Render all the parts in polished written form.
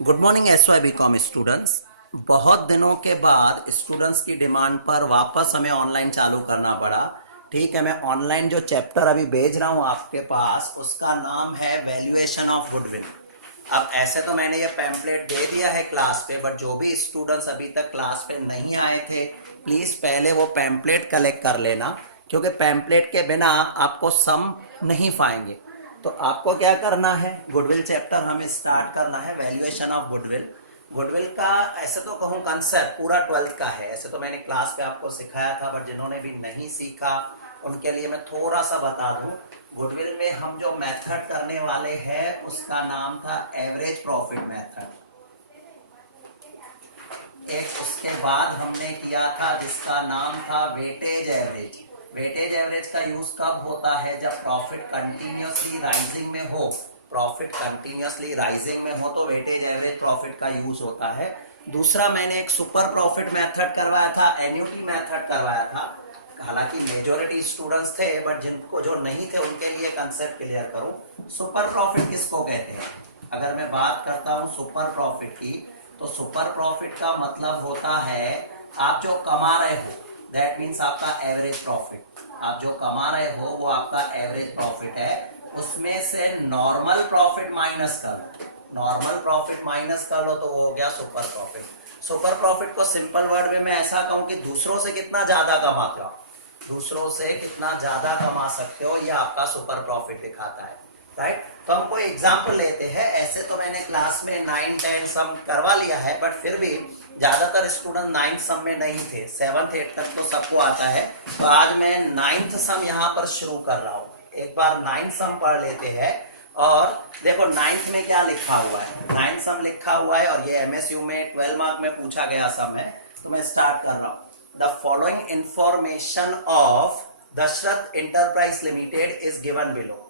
Good morning SY BCom students. बहुत दिनों के बाद स्टूडेंट्स की डिमांड पर वापस हमें ऑनलाइन चालू करना पड़ा। ठीक है, मैं ऑनलाइन जो चैप्टर अभी भेज रहा हूँ आपके पास उसका नाम है वैल्यूएशन ऑफ गुडविल। अब ऐसे तो मैंने ये पैम्पलेट दे दिया है क्लास पे, बट जो भी स्टूडेंट्स अभी तक क्लास पे नहीं आए थे प्लीज पहले वो पैम्पलेट कलेक्ट कर लेना, क्योंकि पैम्पलेट के बिना आपको सम नहीं पाएंगे। तो आपको क्या करना है, गुडविल चैप्टर हमें स्टार्ट करना है, वैल्यूएशन ऑफ गुडविल। गुडविल का ऐसे तो कहूँ कंसेप्ट पूरा 12th का है, ऐसे तो मैंने क्लास पे आपको सिखाया था, बट जिन्होंने भी नहीं सीखा उनके लिए मैं थोड़ा सा बता दूं। गुडविल में हम जो मेथड करने वाले हैं उसका नाम था एवरेज प्रॉफिट मेथड। एक उसके बाद हमने किया था जिसका नाम था वेटेज एवरेज। वेटेज एवरेज का यूज कब होता है, जब प्रॉफिट कंटिन्यूअसली राइजिंग में हो। प्रॉफिट कंटिन्यूअसली राइजिंग में हो तो वेटेज एवरेज प्रॉफिट का यूज होता है। दूसरा मैंने एक सुपर प्रॉफिट मेथड करवाया था, एन्युटी मेथड करवाया था। हालांकि मेजोरिटी स्टूडेंट्स थे, बट जिनको जो नहीं थे उनके लिए कंसेप्ट क्लियर करूं। सुपर प्रॉफिट किसको कहते हैं? अगर मैं बात करता हूं सुपर प्रॉफिट की, तो सुपर प्रॉफिट का मतलब होता है आप जो कमा रहे हो, दैट मीन्स आपका एवरेज प्रॉफिट। आप जो कमा रहे हो वो आपका एवरेज प्रॉफिट है, उसमें से नॉर्मल प्रॉफिट माइनस करो। नॉर्मल प्रॉफिट माइनस कर लो तो वो हो गया सुपर प्रॉफिट। सुपर प्रॉफिट को सिंपल वर्ड में मैं ऐसा कहूं कि दूसरों से कितना ज्यादा कमाते हो, दूसरों से कितना ज्यादा कमा सकते हो, ये आपका सुपर प्रॉफिट दिखाता है। राइट, तो हम कोई एग्जांपल लेते हैं। ऐसे तो मैंने क्लास में 9, 10 सम करवा लिया है, बट फिर भी ज्यादातर स्टूडेंट 9th सम में नहीं थे, 7th 8th तक तो सबको आता है। तो आज मैं 9th सम यहाँ पर शुरू कर रहा हूँ। एक बार 9th सम पढ़ लेते हैं। और देखो 9th में क्या लिखा हुआ है, 9th सम लिखा हुआ है और ये एमएसयू में 12 मार्क में पूछा गया सम है। तो मैं स्टार्ट कर रहा हूँ। The following information of Dasharath enterprise limited is given below.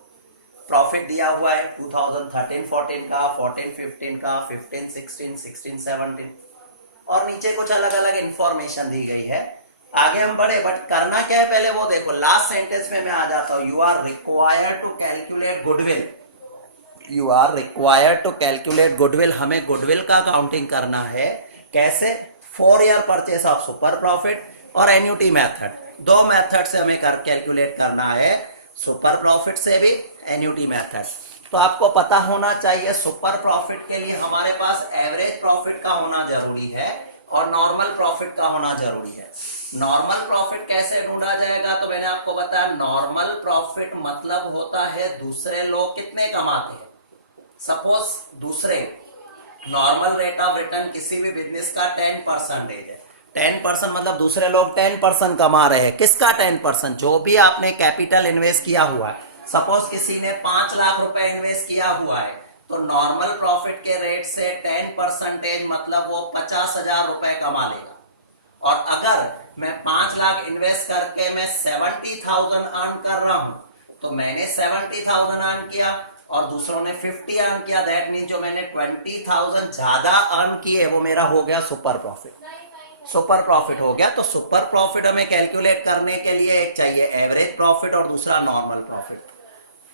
Profit दिया हुआ है 2013-14 का, 14-15 का, 15-16, 16-17 और नीचे कुछ अलग अलग इंफॉर्मेशन दी गई है। आगे हम बढ़े, बट करना क्या है पहले वो देखो। लास्ट सेंटेंस में मैं आ जाता हूं, you are required to calculate goodwill. You are required to calculate goodwill. हमें गुडविल का काउंटिंग करना है। कैसे? 4 year purchase of super profit और एन्युटी मेथड, दो मेथड से हमें कैलकुलेट करना है, सुपर प्रॉफिट से भी, एन्युटी मेथड। तो आपको पता होना चाहिए सुपर प्रॉफिट के लिए हमारे पास एवरेज प्रॉफिट का होना जरूरी है और नॉर्मल प्रॉफिट का होना जरूरी है। नॉर्मल प्रॉफिट कैसे ढूंढा जाएगा, तो मैंने आपको बताया नॉर्मल प्रॉफिट मतलब होता है दूसरे लोग कितने कमाते हैं। सपोज दूसरे, नॉर्मल रेट ऑफ रिटर्न किसी भी बिजनेस का 10% है। 10% मतलब दूसरे लोग 10% कमा रहे हैं। किसका 10%? जो भी आपने कैपिटल इन्वेस्ट किया हुआ है। सपोज किसी ने 5 लाख रुपए इन्वेस्ट किया हुआ है, तो नॉर्मल प्रॉफिट के रेट से 10% मतलब वो 50,000 रुपए कमा लेगा। और अगर मैं 5 लाख इन्वेस्ट करके मैं 70,000 अर्न कर रहा हूं, तो मैंने 70,000 अर्न किया और दूसरों ने 50 अर्न किया, दैट मीन जो मैंने 20,000 ज्यादा अर्न किए वो मेरा हो गया सुपर प्रॉफिट। सुपर प्रॉफिट हो गया। तो सुपर प्रॉफिट हमें कैलकुलेट करने के लिए एक चाहिए एवरेज प्रॉफिट और दूसरा नॉर्मल प्रॉफिट।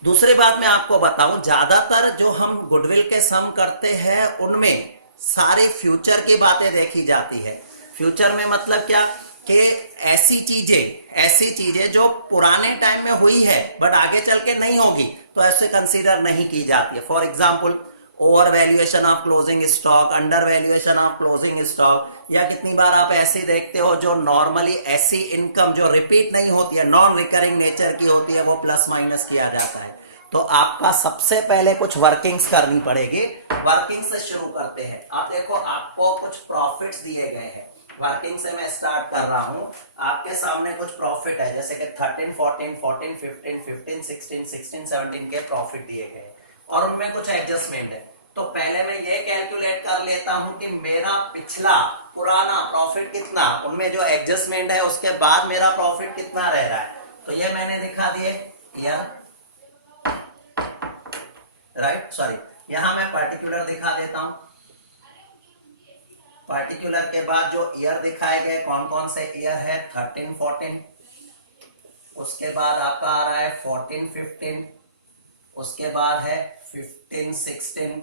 दूसरी बात मैं आपको बताऊं, ज्यादातर जो हम गुडविल के सम करते हैं उनमें सारी फ्यूचर की बातें देखी जाती है। फ्यूचर में मतलब क्या कि ऐसी चीजें जो पुराने टाइम में हुई है बट आगे चल के नहीं होगी, तो ऐसे कंसीडर नहीं की जाती है। For example over valuation of closing stock, under valuation of closing stock, या कितनी बार आप ऐसी देखते हो जो नॉर्मली ऐसी इनकम जो रिपीट नहीं होती है, नॉन रिकरिंग नेचर की होती है, वो प्लस माइनस किया जाता है। तो आपका सबसे पहले कुछ वर्किंग्स करनी पड़ेगी। वर्किंग से शुरू करते हैं। आप देखो आपको कुछ प्रॉफिट्स दिए गए हैं। वर्किंग से मैं स्टार्ट कर रहा हूं। आपके सामने कुछ प्रॉफिट है, जैसे कि 13, 14, 14, 15, 15, 16, 16, 17 के प्रॉफिट दिए गए और उनमें कुछ एडजस्टमेंट है। तो पहले मैं ये कैलकुलेट कर लेता हूं कि मेरा पिछला पुराना प्रॉफिट कितना, उनमें जो एडजस्टमेंट है उसके बाद मेरा प्रॉफिट कितना रह रहा है। तो ये मैंने दिखा दिए ईयर, राइट, सॉरी, यहां मैं पर्टिकुलर दिखा देता हूं। पर्टिकुलर के बाद जो ईयर दिखाए गए कौन कौन से ईयर है, 13, 14, उसके बाद आपका आ रहा है 14, 15, उसके बाद है 15, 16,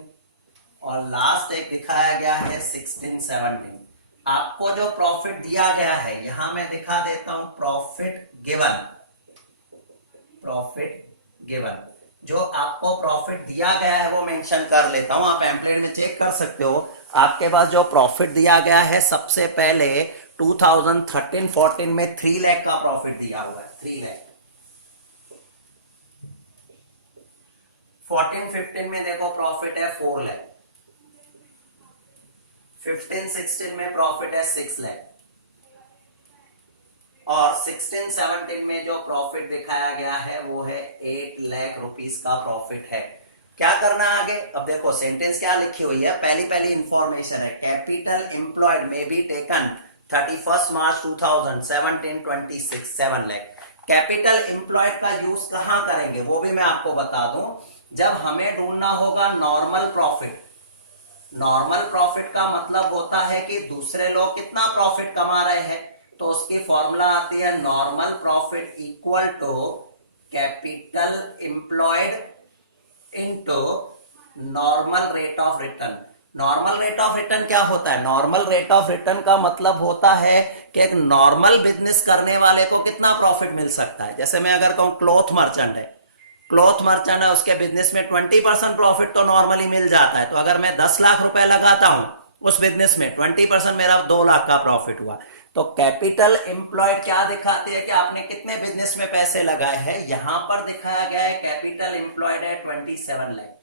और लास्ट एक दिखाया गया है 16-17। आपको जो प्रॉफिट दिया गया है यहां मैं दिखा देता हूं प्रॉफिट गिवन। प्रॉफिट गिवन जो आपको प्रॉफिट दिया गया है वो मेंशन कर लेता हूं, आप पैम्पलेट में चेक कर सकते हो। आपके पास जो प्रॉफिट दिया गया है सबसे पहले 2013-14 में 3 लाख का प्रॉफिट दिया हुआ है, 3 लाख। 14-15 में देखो प्रॉफिट है 4 लाख, 15-16 में प्रॉफिट है 6 लाख और 16-17 में जो प्रॉफिट दिखाया गया है वो है 8 लाख रुपीस का प्रॉफिट है। क्या करना है आगे? अब देखो सेंटेंस क्या लिखी हुई है, पहली इंफॉर्मेशन है कैपिटल एम्प्लॉयड में be taken 31 March 2017 26 7 lakh. Capital employed का यूज कहां करेंगे वो भी मैं आपको बता दूं, जब हमें ढूंढना होगा नॉर्मल प्रॉफिट। नॉर्मल प्रॉफिट का मतलब होता है कि दूसरे लोग कितना प्रॉफिट कमा रहे हैं, तो उसकी फॉर्मूला आती है normal profit equal to capital employed into normal rate of return. Normal rate of return क्या होता है? नॉर्मल रेट ऑफ रिटर्न का मतलब होता है कि एक नॉर्मल बिजनेस करने वाले को कितना प्रॉफिट मिल सकता है। जैसे मैं अगर कहूं क्लॉथ मर्चेंट है, क्लॉथ मर्चेंट है, उसके बिजनेस में 20% प्रॉफिट तो नॉर्मली मिल जाता है। तो अगर मैं 10 लाख रुपए लगाता हूं उस बिजनेस में 20% मेरा 2 लाख का प्रॉफिट हुआ। तो कैपिटल एम्प्लॉयड क्या दिखाती है कि आपने कितने बिजनेस में पैसे लगाए हैं। यहां पर दिखाया गया है कैपिटल एम्प्लॉयड है 27 lakh.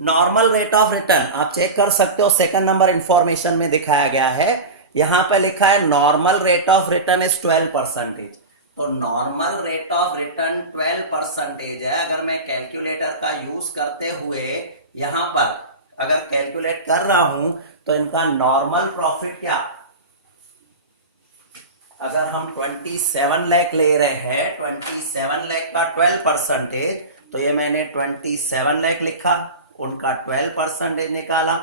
Normal rate of return आप चेक कर सकते हो, सेकंड नंबर इंफॉर्मेशन में दिखाया गया है। यहां पर लिखा है normal rate of return is 12%। तो नॉर्मल रेट ऑफ रिटर्न 12% है। अगर मैं कैलकुलेटर का यूज करते हुए यहां पर अगर कैलकुलेट कर रहा हूं तो इनका नॉर्मल प्रॉफिट क्या, अगर हम 27 लाख ले रहे हैं, 27 लाख का 12%, तो ये मैंने 27 लाख लिखा, उनका 12% निकाला,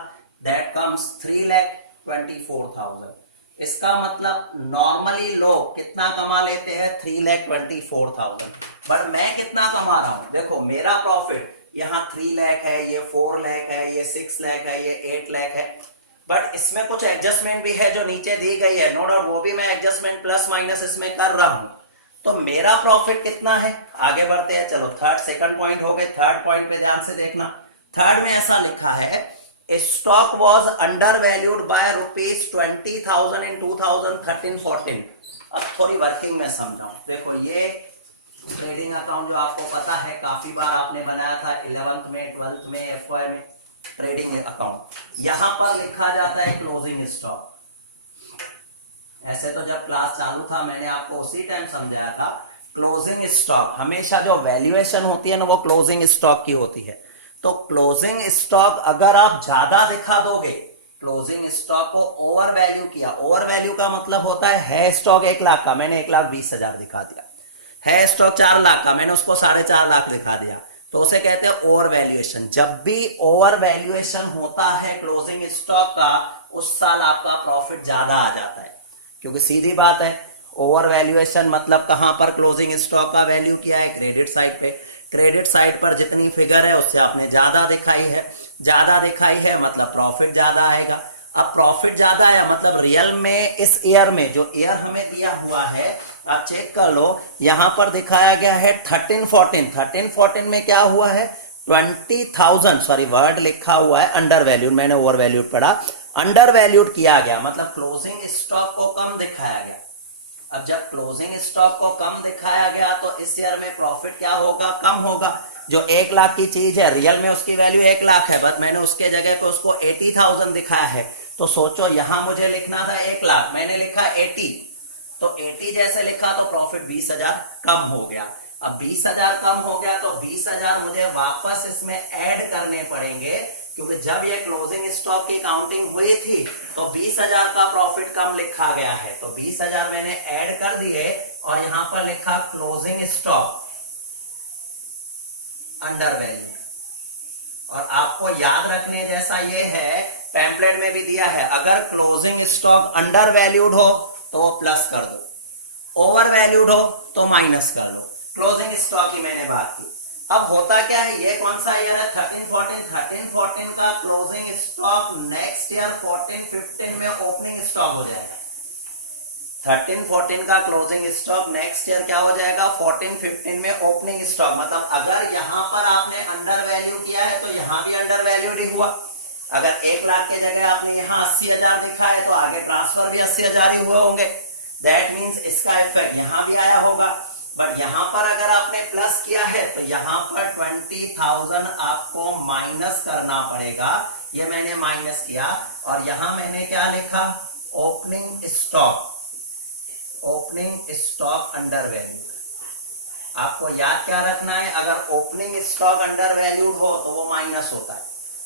दैट कम्स 3,24,000। इसका मतलब नॉर्मली लोग कितना कमा लेते हैं 3,24,000, बट मैं कितना कमा रहा हूं? देखो मेरा प्रॉफिट यहाँ 3 लाख है, ये 4 लाख है, ये 6 लाख है, ये 8 लाख है, बट इसमें कुछ एडजस्टमेंट भी है जो नीचे दी गई है, नो डाउट वो भी मैं एडजस्टमेंट प्लस माइनस इसमें कर रहा हूं। तो मेरा प्रॉफिट कितना है? आगे बढ़ते हैं, चलो थर्ड सेकंड पॉइंट हो गए, थर्ड पॉइंट पे ध्यान से देखना। थर्ड में ऐसा लिखा है stock was under valued bye ₹20,000 इन 2013-14। अब थोड़ी वर्किंग में समझाऊं। देखो ये ट्रेडिंग अकाउंट जो आपको पता है काफी बार आपने बनाया था 11th में, 12th में, FY में, ट्रेडिंग अकाउंट। यहां पर लिखा जाता है क्लोजिंग स्टॉक। ऐसे तो जब क्लास चालू था मैंने आपको उसी टाइम समझाया था, क्लोजिंग स्टॉक हमेशा जो वैल्यूएशन होती है ना वो क्लोजिंग स्टॉक की होती है। तो क्लोजिंग स्टॉक अगर आप ज्यादा दिखा दोगे, क्लोजिंग स्टॉक को ओवर वैल्यू किया, ओवर वैल्यू का मतलब होता है स्टॉक 1 लाख का, मैंने 1,20,000 दिखा दिया, है स्टॉक 4 लाख का, मैंने उसको 4.5 लाख दिखा दिया, तो उसे कहते हैं ओवर वैल्यूएशन। जब भी ओवर वैल्यूएशन होता है क्लोजिंग स्टॉक का, उस साल आपका प्रॉफिट ज्यादा आ जाता है, क्योंकि सीधी बात है ओवर वैल्यूएशन मतलब कहां पर क्लोजिंग स्टॉक का वैल्यू किया है, क्रेडिट साइड पे। क्रेडिट साइड पर जितनी फिगर है उससे आपने ज्यादा दिखाई है, ज्यादा दिखाई है मतलब प्रॉफिट ज्यादा आएगा। अब प्रॉफिट ज्यादा आया मतलब रियल में इस ईयर में जो ईयर हमें दिया हुआ है आप चेक कर लो, यहां पर दिखाया गया है 13-14 में क्या हुआ है 20,000, सॉरी वर्ड लिखा हुआ है अंडर वैल्यूड, मैंने ओवर वैल्यूड पढ़ा, अंडर वैल्यूड किया गया मतलब क्लोजिंग स्टॉक को कम दिखाया गया। अब जब क्लोजिंग स्टॉक को कम दिखाया गया तो इस ईयर में प्रॉफिट क्या होगा, कम होगा। जो 1 लाख की चीज है रियल में उसकी वैल्यू 1 लाख है, बट मैंने उसके जगह पे उसको 80,000 दिखाया है। तो सोचो यहां मुझे लिखना था 1 लाख, मैंने लिखा 80, तो 80 जैसे लिखा तो प्रॉफिट 20,000 कम हो गया। अब 20,000 कम हो गया तो 20,000 मुझे वापस इसमें ऐड करने पड़ेंगे, क्योंकि जब ये क्लोजिंग स्टॉक की काउंटिंग हुई थी तो 20,000 का प्रॉफिट कम लिखा गया है, तो 20,000 मैंने ऐड कर दिए और यहां पर लिखा क्लोजिंग स्टॉक अंडर वैल्यू। और आपको याद रखने जैसा ये है, पैम्पलेट में भी दिया है, अगर क्लोजिंग स्टॉक अंडर वैल्यूड हो तो वो प्लस कर दो, ओवर वैल्यूड हो तो माइनस कर लो। क्लोजिंग स्टॉक की मैंने बात की। अब होता क्या है, ये कौन सा ईयर है 13-14 का क्लोजिंग स्टॉक नेक्स्ट ईयर क्या हो जाएगा 14-15 में ओपनिंग स्टॉक। मतलब अगर यहाँ पर आपने अंडर वैल्यू किया है तो यहाँ भी अंडर वैल्यू ही हुआ। अगर 1 लाख की जगह आपने यहाँ 80,000 लिखा है तो आगे ट्रांसफर भी 80,000 ही हुए होंगे। दैट मीन्स इसका इफेक्ट यहाँ भी आया होगा। बट यहाँ पर अगर आपने प्लस किया है तो यहाँ पर 20,000 आपको माइनस करना पड़ेगा। ये मैंने माइनस किया और यहाँ मैंने क्या लिखा opening stock, opening stock under value. आपको याद क्या रखना है, अगर ओपनिंग स्टॉक अंडर वैल्यूड हो तो वो माइनस होता है,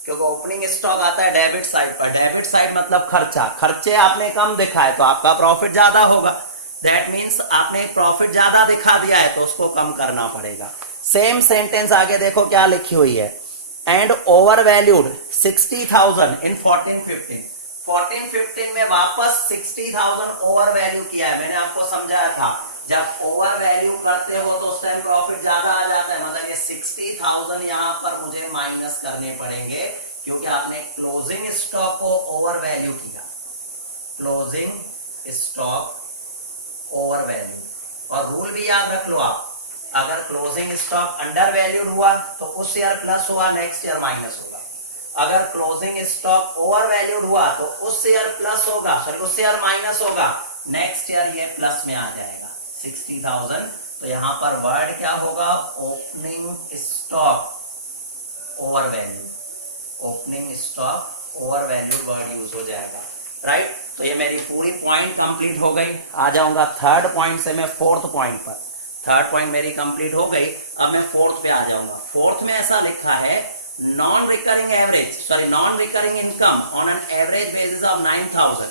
क्योंकि ओपनिंग स्टॉक आता है डेबिट साइड पर। डेबिट साइड मतलब खर्चा, खर्चे आपने कम दिखा है तो आपका प्रॉफिट ज्यादा होगा। दैट मीन्स आपने प्रॉफिट ज्यादा दिखा दिया है तो उसको कम करना पड़ेगा। सेम सेंटेंस आगे देखो क्या लिखी हुई है, एंड ओवर वैल्यूड 60,000 इन 14-15। 14-15 में वापस 60,000 ओवर वैल्यू किया है। मैंने आपको समझाया था जब ओवर वैल्यू करते हो तो उस टाइम प्रॉफिट ज्यादा आ जाता है। मतलब ये 60,000 यहाँ पर मुझे माइनस करने पड़ेंगे क्योंकि आपने क्लोजिंग स्टॉक को ओवर वैल्यू किया। Closing stock over value. और रूल भी याद रख लो आप, अगर क्लोजिंग स्टॉक अंडर वैल्यूड हुआ तो उस ईयर प्लस हुआ, नेक्स्ट ईयर माइनस होगा। अगर क्लोजिंग स्टॉक ओवर वैल्यूड हुआ तो उस ईयर प्लस होगा, सॉरी उस ईयर माइनस होगा, नेक्स्ट ईयर ये प्लस में आ जाएगा 60,000। तो यहां पर वर्ड क्या होगा opening stock over value. Opening stock over value word use हो जाएगा, राइट। तो ये मेरी पूरी पॉइंट कंप्लीट हो गई। आ जाऊंगा थर्ड पॉइंट से मैं फोर्थ पॉइंट पर। थर्ड पॉइंट मेरी कंप्लीट हो गई, अब मैं फोर्थ पे आ जाऊंगा। फोर्थ में ऐसा लिखा है non recurring income on an average basis of 9,000।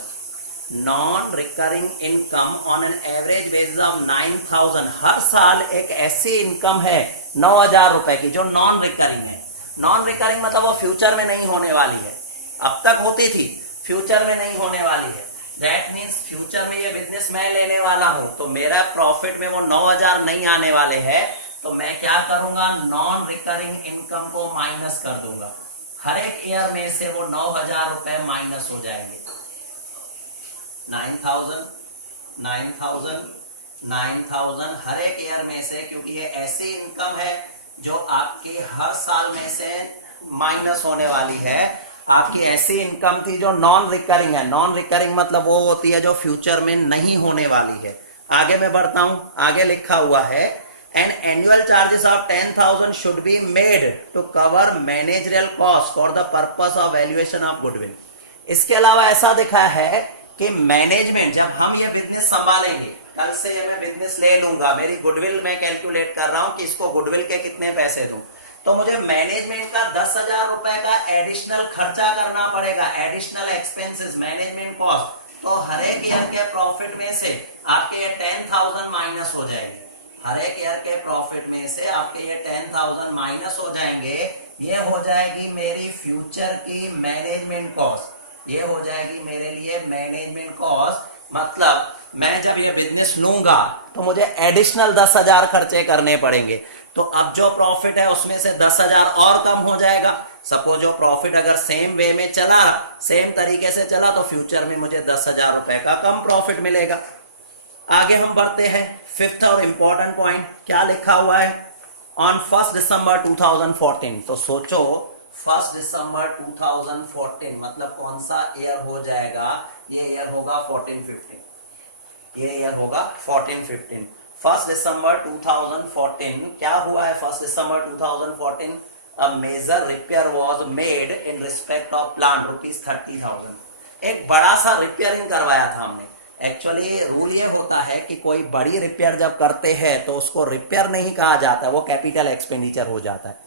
Non recurring income on an average basis of 9,000। हर साल एक ऐसी इनकम है 9,000 रुपए की जो नॉन रिकरिंग है। नॉन रिकरिंग मतलब वो फ्यूचर में नहीं होने वाली है, अब तक होती थी, फ्यूचर में नहीं होने वाली है। दैट मीन्स फ्यूचर में ये बिजनेस मैं लेने वाला हूं तो मेरा प्रॉफिट में वो 9,000 नहीं आने वाले हैं, तो मैं क्या करूंगा नॉन रिकरिंग इनकम को माइनस कर दूंगा। हर एक ईयर में से वो 9,000 रुपए माइनस हो जाएंगे। 9,000 9,000 9,000 हर एक ईयर में से, क्योंकि ये ऐसी इनकम है जो आपकी हर साल में से माइनस होने वाली है। आपकी ऐसी इनकम थी जो नॉन रिकरिंग है। नॉन रिकरिंग मतलब वो होती है जो फ्यूचर में नहीं होने वाली है। आगे मैं बढ़ता हूं, आगे लिखा हुआ है and annual charges of 10,000 should be made to cover managerial cost for the purpose of valuation of goodwill. इसके अलावा ऐसा दिखा है कि मैनेजमेंट, जब हम ये बिजनेस संभालेंगे, कल से ये मैं बिजनेस ले लूंगा, मेरी गुडविल मैं कैलकुलेट कर रहा हूं कि इसको गुडविल के कितने पैसे दूं, तो मुझे मैनेजमेंट का 10,000 रुपए का एडिशनल खर्चा करना पड़ेगा। Additional expenses, management cost. तो हर एक ईयर के प्रॉफिट में से आपके ये 10,000 माइनस हो जाएंगे। हर एक ईयर के प्रॉफिट में से आपके ये 10,000 माइनस हो जाएंगे। ये हो जाएगी मेरी फ्यूचर की मैनेजमेंट कॉस्ट। ये हो जाएगी मेरे लिए मैनेजमेंट कॉस्ट। मतलब मैं जब ये बिजनेस लूंगा तो मुझे एडिशनल 10,000 खर्चे करने पड़ेंगे। तो अब जो प्रॉफिट है उसमें से 10,000 और कम हो जाएगा। सपोज जो प्रॉफिट अगर सेम वे में चला, सेम तरीके से चला, तो फ्यूचर में मुझे 10,000 रुपए का कम प्रॉफिट मिलेगा। आगे हम बढ़ते हैं, फिफ्थ और इंपॉर्टेंट पॉइंट क्या लिखा हुआ है ऑन 1 दिसंबर 2014। तो सोचो 1 दिसंबर 2014 मतलब कौन सा ईयर हो जाएगा? ये ईयर होगा 14-15। ये ईयर होगा 14-15। 1 दिसंबर 2014 क्या हुआ है? 1 दिसंबर 2014 a major repair was made in respect of plant ₹30,000। एक बड़ा सा रिपेयरिंग करवाया था हमने। एक्चुअली रूल ये होता है कि कोई बड़ी रिपेयर जब करते हैं तो उसको रिपेयर नहीं कहा जाता, वो कैपिटल एक्सपेंडिचर हो जाता है।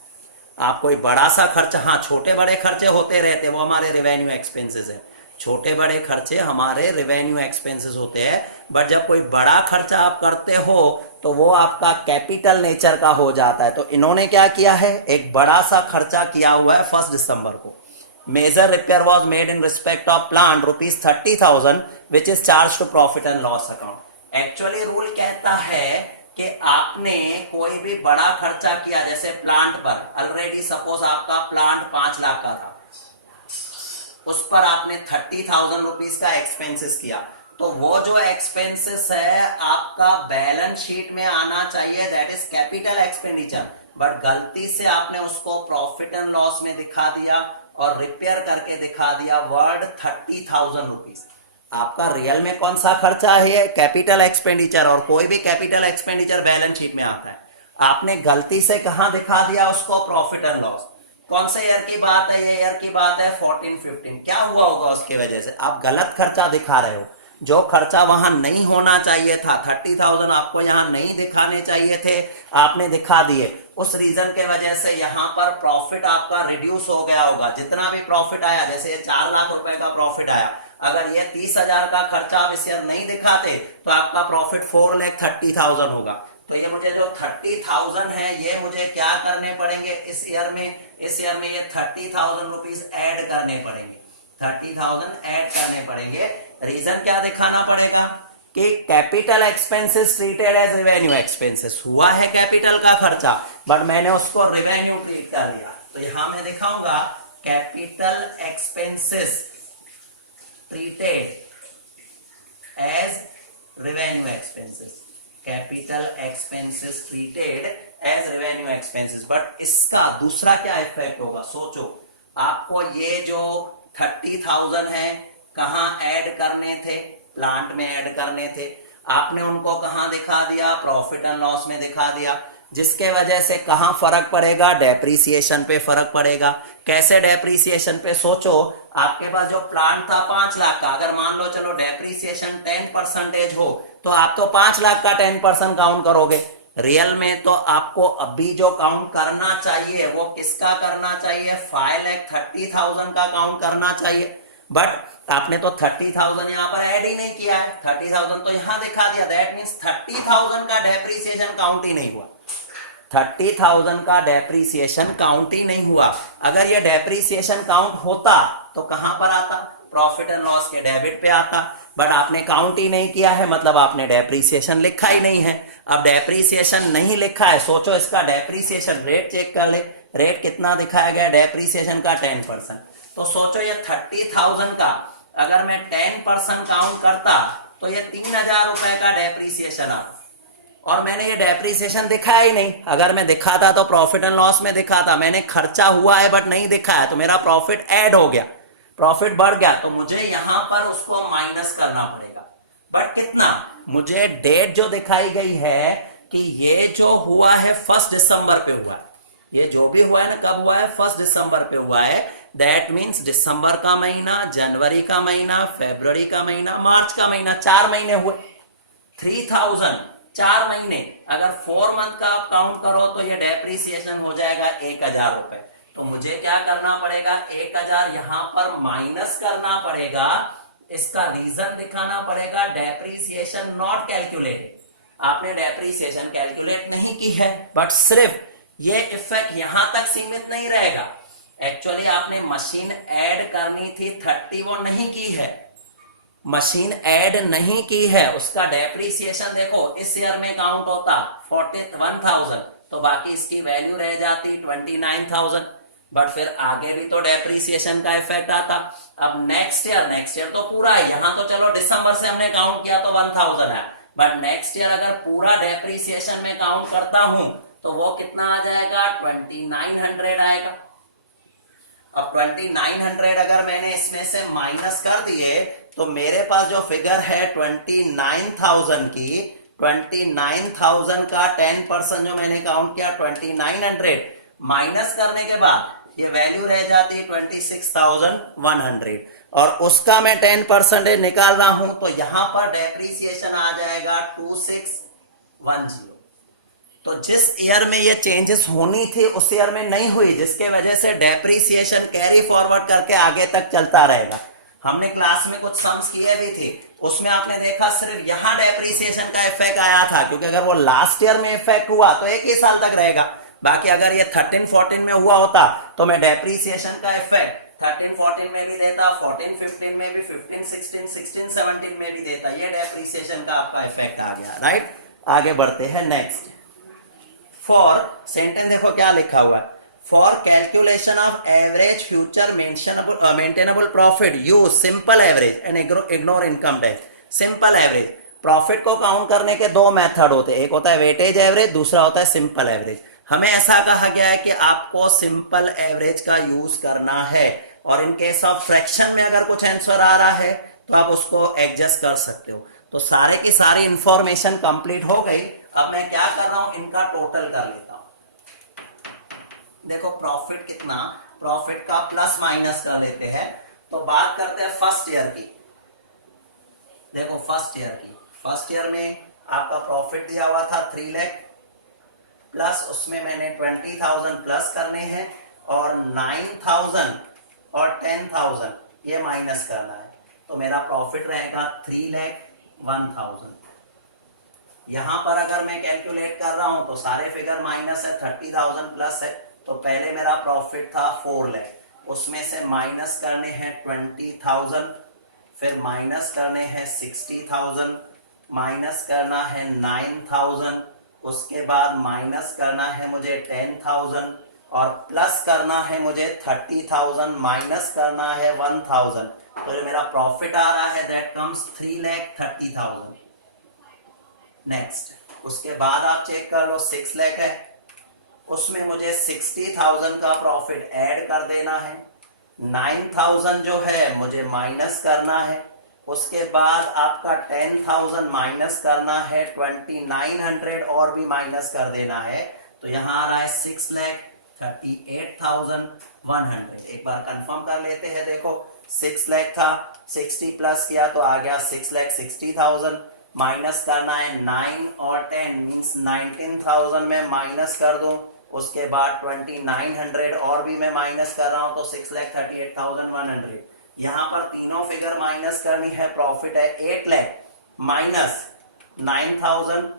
आप कोई बड़ा सा खर्चा, हाँ छोटे बड़े खर्चे होते रहते, वो हमारे रेवेन्यू एक्सपेंसेस है। छोटे बड़े खर्चे हमारे रेवेन्यू एक्सपेंसेस होते हैं, बट जब कोई बड़ा खर्चा आप करते हो तो वो आपका कैपिटल नेचर का हो जाता है। तो इन्होंने क्या किया है, एक बड़ा सा खर्चा किया हुआ है 1 दिसंबर को। Major repair was made in respect of plant ₹30,000 which is charge to profit and loss account. Actually rule कहता है कि आपने कोई भी बड़ा खर्चा किया, जैसे प्लांट पर, ऑलरेडी सपोज आपका प्लांट 5 लाख का था, उस पर आपने 30,000 रुपीज का एक्सपेंसेस किया, तो वो जो एक्सपेंसेस है आपका बैलेंस शीट में आना चाहिए, that is capital expenditure, but गलती से आपने उसको प्रॉफिट एंड लॉस में दिखा दिया और रिपेयर करके दिखा दिया वर्ड 30,000 रुपीज। आपका रियल में कौन सा खर्चा है? कैपिटल एक्सपेंडिचर, और कोई भी कैपिटल एक्सपेंडिचर बैलेंस शीट में आता है। आपने गलती से कहां दिखा दिया उसको? Profit and loss. कौन से ईयर की बात है? ये ईयर की बात है 14-15। क्या हुआ होगा उसकी वजह से? आप गलत खर्चा दिखा रहे हो, जो खर्चा वहां नहीं होना चाहिए था। 30,000 आपको यहां नहीं दिखाने चाहिए थे, आपने दिखा दिए। उस रीजन के वजह से यहां पर प्रॉफिट आपका रिड्यूस हो गया होगा। जितना भी प्रॉफिट आया, जैसे ये 4 लाख रुपए का प्रॉफिट आया, अगर ये 30,000 का खर्चा आप इस ईयर नहीं दिखाते तो आपका प्रॉफिट 4,30,000 होगा। तो ये मुझे जो 30,000 है ये मुझे क्या करने पड़ेंगे इस ईयर में? इस ईयर में ये 30,000 रुपीज ऐड करने पड़ेंगे, 30,000 ऐड करने पड़ेंगे। रीजन क्या दिखाना पड़ेगा? कि capital expenses treated as revenue expenses. हुआ है कैपिटल का खर्चा, बट मैंने उसको रेवेन्यू ट्रीट कर दिया। तो यहां मैं दिखाऊंगा capital expenses treated as revenue expenses, capital expenses treated as revenue expenses. But इसका दूसरा क्या इफेक्ट होगा? सोचो, आपको ये जो 30,000 है कहां ऐड करने थे? प्लांट में ऐड करने थे। आपने उनको कहां दिखा दिया? प्रॉफिट एंड लॉस में दिखा दिया, जिसके वजह से कहां फर्क पड़ेगा? डेप्रीसिएशन पे फर्क पड़ेगा। कैसे डेप्रीसिएशन पे? सोचो, आपके पास जो प्लांट था 5 लाख का, अगर मान लो चलो डेप्रीसिएशन 10% हो, तो आप तो 5 लाख का 10% काउंट करोगे। रियल में तो आपको अभी जो काउंट करना चाहिए वो किसका करना चाहिए? 5,30,000 का काउंट करना चाहिए। बट आपने तो 30,000 यहां पर ऐड ही नहीं किया है, 30,000 तो यहां दिखा दिया। दैट मींस 30,000 का डेप्रीसिएशन काउंट ही नहीं हुआ, 30,000 का डेप्रीसिएशन काउंट ही नहीं हुआ। अगर ये डेप्रीसिएशन काउंट होता तो कहां पर आता? प्रॉफिट एंड लॉस के डेबिट पे आता। बट आपने काउंट ही नहीं किया है, मतलब आपने डेप्रीसिएशन लिखा ही नहीं है। अब डेप्रीसिएशन नहीं लिखा है, सोचो इसका डेप्रीसिएशन रेट चेक कर ले। रेट कितना दिखाया गया डेप्रीसिएशन का? 10%। तो सोचो ये 30,000 का अगर मैं 10% काउंट करता तो ये 3,000 रुपए का डेप्रीसिएशन आता, और मैंने ये डेप्रीसिएशन दिखाया ही नहीं। अगर मैं दिखाता तो प्रॉफिट एंड लॉस में दिखाता। मैंने खर्चा हुआ है बट नहीं दिखाया, तो मेरा प्रॉफिट ऐड हो गया, प्रॉफिट बढ़ गया, तो मुझे यहां पर उसको माइनस करना पड़ेगा। बट कितना? मुझे डेट जो दिखाई गई है कि ये जो हुआ है 1 दिसंबर पे हुआ है, ये जो भी हुआ है ना, कब हुआ है? 1 दिसंबर पे हुआ है। दैट मीन्स दिसंबर का महीना, जनवरी का महीना, फरवरी का महीना, मार्च का महीना, 4 महीने हुए। 3,000 4 महीने, अगर 4 मंथ का आप काउंट करो तो ये डेप्रीसिएशन हो जाएगा 1,000 रुपए। तो मुझे क्या करना पड़ेगा? 1,000 यहां पर माइनस करना पड़ेगा। इसका रीजन दिखाना पड़ेगा, डेप्रीसिएशन नॉट कैलकुलेटेड। आपने डेप्रीसिएशन कैलकुलेट नहीं की है, बट सिर्फ ये इफेक्ट यहां तक सीमित नहीं रहेगा। एक्चुअली आपने मशीन ऐड करनी थी 30, वो नहीं की है, मशीन ऐड नहीं की है। उसका डेप्रीसिएशन देखो इस ईयर में काउंट होता 41,000, तो बाकी इसकी वैल्यू रह जाती 29,000। बट फिर आगे भी तो डेप्रीसिएशन का इफेक्ट आता। अब नेक्स्ट ईयर तो पूरा है, यहां तो चलो दिसंबर से हमने काउंट किया तो 1,000 है, बट नेक्स्ट ईयर अगर पूरा डेप्रीसिएशन में काउंट करता हूं तो वो कितना आ जाएगा? 2,900 आएगा। अब 2,900 अगर मैंने इसमें से माइनस कर दिए तो मेरे पास जो फिगर है 29,000 की, 29,000 का 10% जो मैंने काउंट किया 2,900, माइनस करने के बाद ये वैल्यू रह जाती है 26,100, और उसका मैं 10% निकाल रहा हूं तो यहां पर डेप्रीसिएशन आ जाएगा 2,610। तो जिस ईयर में ये चेंजेस होनी थी उस ईयर में नहीं हुई, जिसके वजह से डेप्रीसिएशन कैरी फॉरवर्ड करके आगे तक चलता रहेगा। हमने क्लास में कुछ सम्स किए भी थे, उसमें आपने देखा सिर्फ यहां डेप्रीसिएशन का इफेक्ट आया था, क्योंकि अगर वो लास्ट ईयर में इफेक्ट हुआ तो एक ही साल तक रहेगा। बाकी अगर ये 13-14 में हुआ होता तो मैं डेप्रीसिएशन का इफेक्ट 13-14 में भी देता, 14-15 में भी, 15-16, 16-17 में भी देता। ये डेप्रीसिएशन का आपका इफेक्ट आ गया, राइट। आगे बढ़ते हैं नेक्स्ट। फॉर सेंटेंस देखो क्या लिखा हुआ है, for calculation of average future maintainable profit use simple average and ignore income tax. Simple average. Profit को काउंट करने के दो मेथड होते हैं, एक होता है वेटेज एवरेज, दूसरा होता है सिंपल एवरेज। हमें ऐसा कहा गया है कि आपको सिंपल एवरेज का यूज करना है, और इन केस ऑफ फ्रैक्शन में अगर कुछ आंसर आ रहा है तो आप उसको एडजस्ट कर सकते हो। तो सारे की सारी इंफॉर्मेशन कंप्लीट हो गई। अब मैं क्या कर रहा हूं, इनका टोटल कर लेता हूं। देखो प्रॉफिट कितना, प्रॉफिट का प्लस माइनस कर लेते हैं। तो बात करते हैं फर्स्ट ईयर की। देखो फर्स्ट ईयर की, फर्स्ट ईयर में आपका प्रॉफिट दिया हुआ था 3 लाख, प्लस उसमें मैंने 20,000 प्लस करने हैं, और 9,000 और 10,000 ये माइनस करना है। तो मेरा प्रॉफिट रहेगा 3,01,000। यहां पर अगर मैं कैलकुलेट कर रहा हूं तो सारे फिगर माइनस है, 30,000 प्लस है। तो पहले मेरा प्रॉफिट था 4 लाख, उसमें से माइनस करने हैं 20,000, फिर माइनस करने हैं 60,000, माइनस करना है 9,000, उसके बाद माइनस करना है मुझे 10,000, और प्लस करना है मुझे 30,000, माइनस करना है 1,000। तो जो मेरा प्रॉफिट आ रहा है दैट कम्स 3,30,000। नेक्स्ट, उसके बाद आप चेक कर लो 6 लाख है, उसमें मुझे 60,000 का प्रॉफिट ऐड कर देना है, 9,000 जो है मुझे माइनस करना है, उसके बाद आपका 10,000 माइनस करना है, 2,900 और भी माइनस कर देना है। तो यहाँ आ रहा है 6,38,100। एक बार कंफर्म कर लेते हैं। देखो 6 लाख था, 60 प्लस किया तो आ गया 6,60,000, माइनस करना है 9 और 10 मींस 19,000 में माइनस कर दूं, उसके बाद 2,900 और भी मैं माइनस कर रहा हूं तो 6,38,100। यहां पर तीनों फिगर माइनस करनी है। प्रॉफिट है 8 lakh minus 9,000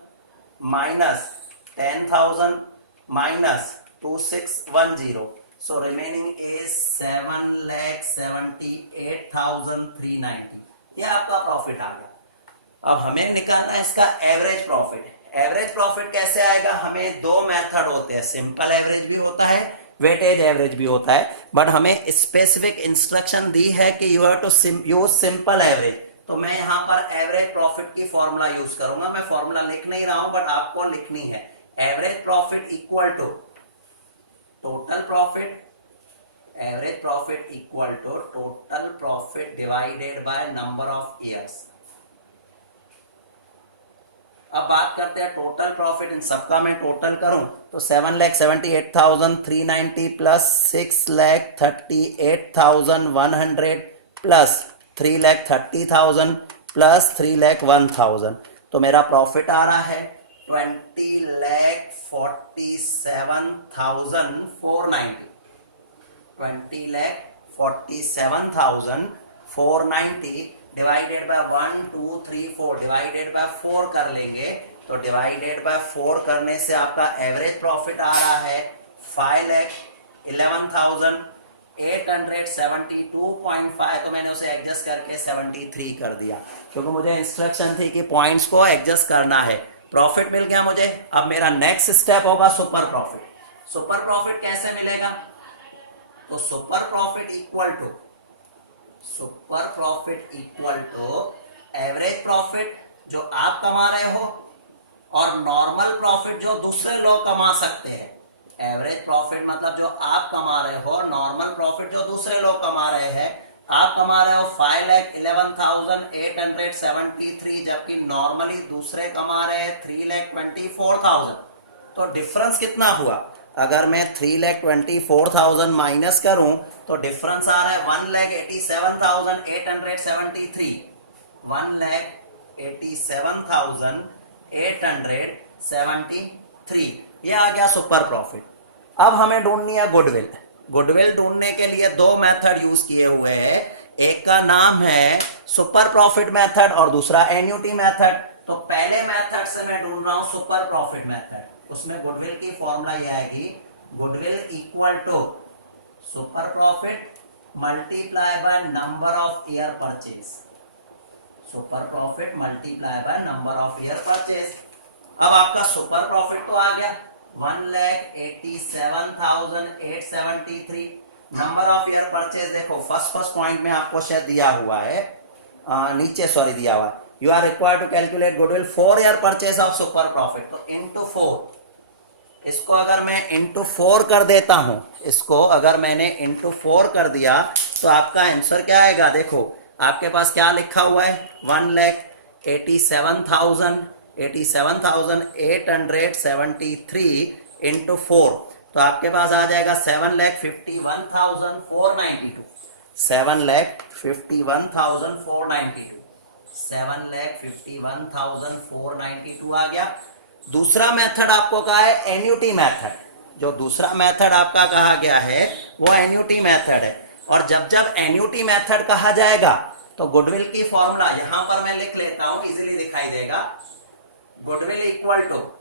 minus 10,000 minus 2,610, so remaining is 7,78,390। ये आपका प्रॉफिट आ गया। अब हमें निकालना है इसका एवरेज प्रॉफिट। एवरेज प्रॉफिट कैसे आएगा, हमें दो मेथड होते हैं, सिंपल एवरेज भी होता है, वेटेज एवरेज भी होता है, बट हमें स्पेसिफिक इंस्ट्रक्शन दी है कि you have to use simple average. तो मैं यहां पर एवरेज प्रॉफिट की फॉर्मूला यूज करूंगा। मैं फॉर्मूला लिख नहीं रहा हूं बट आपको लिखनी है। Average profit equal to total profit, average profit equal to total profit divided by number of years. अब बात करते हैं टोटल प्रॉफिट। इन सबका मैं टोटल करूं तो 7,78,390 प्लस 6,38,100 प्लस 3,30,000 प्लस 3,01,000। तो मेरा प्रॉफिट आ रहा है 20,47,490। 20,47,490 डिवाइडेड बाय 1 2 3 4 डिवाइडेड बाय 4 कर लेंगे। तो डिवाइडेड बाय 4 करने से आपका एवरेज प्रॉफिट आ रहा है 5,11,872.5। तो मैंने उसे एडजस्ट करके 73 कर दिया, क्योंकि मुझे इंस्ट्रक्शन थी कि पॉइंट्स को एडजस्ट करना है। प्रॉफिट मिल गया मुझे। अब मेरा नेक्स्ट स्टेप होगा सुपर प्रॉफिट। सुपर प्रॉफिट कैसे मिलेगा, तो super profit equal to average profit जो आप कमा रहे हो और नॉर्मल प्रॉफिट जो दूसरे लोग कमा सकते हैं। एवरेज प्रॉफिट मतलब जो आप कमा रहे हो, नॉर्मल प्रॉफिट जो दूसरे लोग कमा रहे हैं। आप कमा रहे हो 5,11,873, जबकि नॉर्मली दूसरे कमा रहे हैं 3,24,000। तो डिफरेंस कितना हुआ, अगर मैं 3,24,000 माइनस करूं तो डिफरेंस आ रहा है 1,87,873। 1,87,873 ये आ गया सुपर प्रॉफिट। अब हमें ढूंढनी है गुडविल। गुडविल ढूंढने के लिए दो मेथड यूज किए हुए हैं। एक का नाम है सुपर प्रॉफिट मेथड और दूसरा एन्युटी मेथड। तो पहले मेथड से मैं ढूंढ रहा हूं सुपर प्रॉफिट मेथड। उसमें गुडविल की फॉर्मूला यह आएगी, goodwill equal to super profit multiply by number of year purchase. Super profit multiply by number of year purchase. अब आपका सुपर प्रॉफिट तो आ गया 1,87,873। नंबर ऑफ ईयर परचेज देखो फर्स्ट पॉइंट में आपको शायद दिया हुआ है, नीचे सॉरी दिया हुआ है you are required to calculate goodwill for your purchase of super profit, तो इंटू 4, इसको अगर मैं इंटू 4 कर देता हूं, इसको अगर मैंने इंटू 4 कर दिया तो आपका आंसर क्या आएगा? देखो आपके पास क्या लिखा हुआ है, 1,87,873 इंटू 4, तो आपके पास आ जाएगा 7,51,492, 7,51,492, 7,51,492 आ गया। दूसरा मेथड आपको कहा है एन्युटी मेथड, जो दूसरा मेथड आपका कहा गया है वो एन्युटी मेथड है। और जब जब एन्युटी मेथड कहा जाएगा तो गुडविल की फॉर्मूला यहां पर मैं लिख लेता हूं, इजीली दिखाई देगा। Goodwill equal to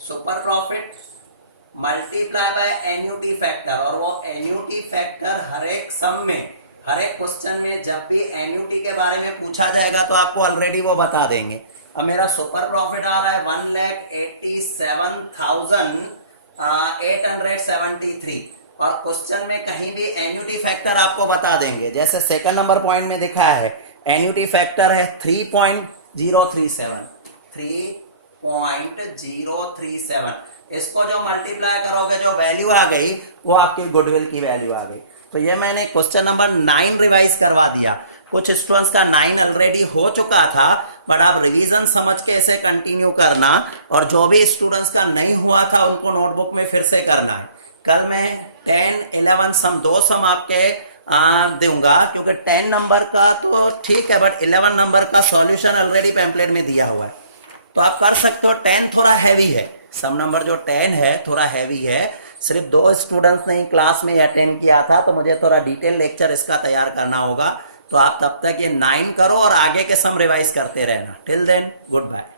super profit multiply by annuity factor, और वो एन्युटी फैक्टर हर एक सम में, हर एक क्वेश्चन में जब भी एन्युटी के बारे में पूछा जाएगा तो आपको ऑलरेडी वो बता देंगे। अब मेरा सुपर प्रॉफिट आ रहा है 1,87,873, और क्वेश्चन में कहीं भी एन्युटी फैक्टर आपको बता देंगे। जैसे सेकंड नंबर पॉइंट में दिखा है एन्युटी फैक्टर है 3.037, 3.037, इसको जो मल्टीप्लाई करोगे जो वैल्यू आ गई वो आपकी गुडविल की वैल्यू आ गई। तो ये मैंने क्वेश्चन नंबर 9 रिवाइज करवा दिया। कुछ स्टूडेंट्स का 9 ऑलरेडी हो चुका था, बट आप रिवीजन समझ के इसे कंटिन्यू करना, और जो भी स्टूडेंट्स का नहीं हुआ था उनको नोटबुक में फिर से करना। कल मैं 10, 11 सम, 2 सम आपके दूंगा, क्योंकि 10 नंबर का तो ठीक है, बट 11 नंबर का सॉल्यूशन ऑलरेडी पैम्पलेट में दिया हुआ है, तो आप कर सकते हो। 10 थोड़ा हैवी है, सम नंबर जो 10 है थोड़ा हैवी है। सिर्फ 2 स्टूडेंट्स ने क्लास में अटेंड किया था, तो मुझे थोड़ा डिटेल लेक्चर इसका तैयार करना होगा। तो आप तब तक ये 9 करो और आगे के सम रिवाइज करते रहना। Till then good bye.